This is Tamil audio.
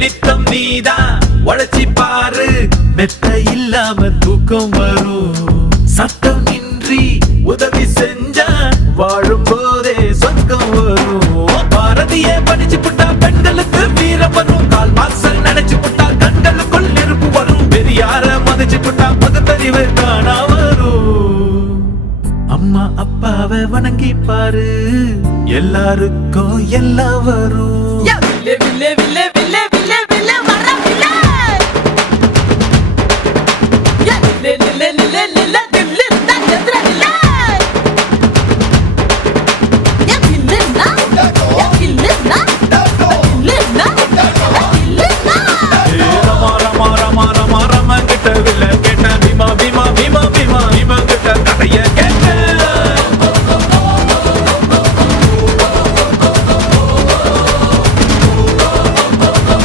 நித்தம் நீதான் உழைச்சி பாரு, மெத்த இல்லாம தூக்கம் வரும். சத்தம் இன்றி உதவி செஞ்சா வாழும் போதே சொர்க்கம் வரும். பாரதியே படிச்சு புட்டா பெண்களுக்கு வீரம் வரும். கால் மார்க்ஸை நினைச்சு புட்டா கண்களுக்குள் நெருப்பு வரும். பெரியார மதிச்சு புட்டா பகுத்தறிவு காணா வரும். அம்மா அப்பாவை வணங்கி பாரு, எல்லாருக்கும் எல்லாம் வரும்.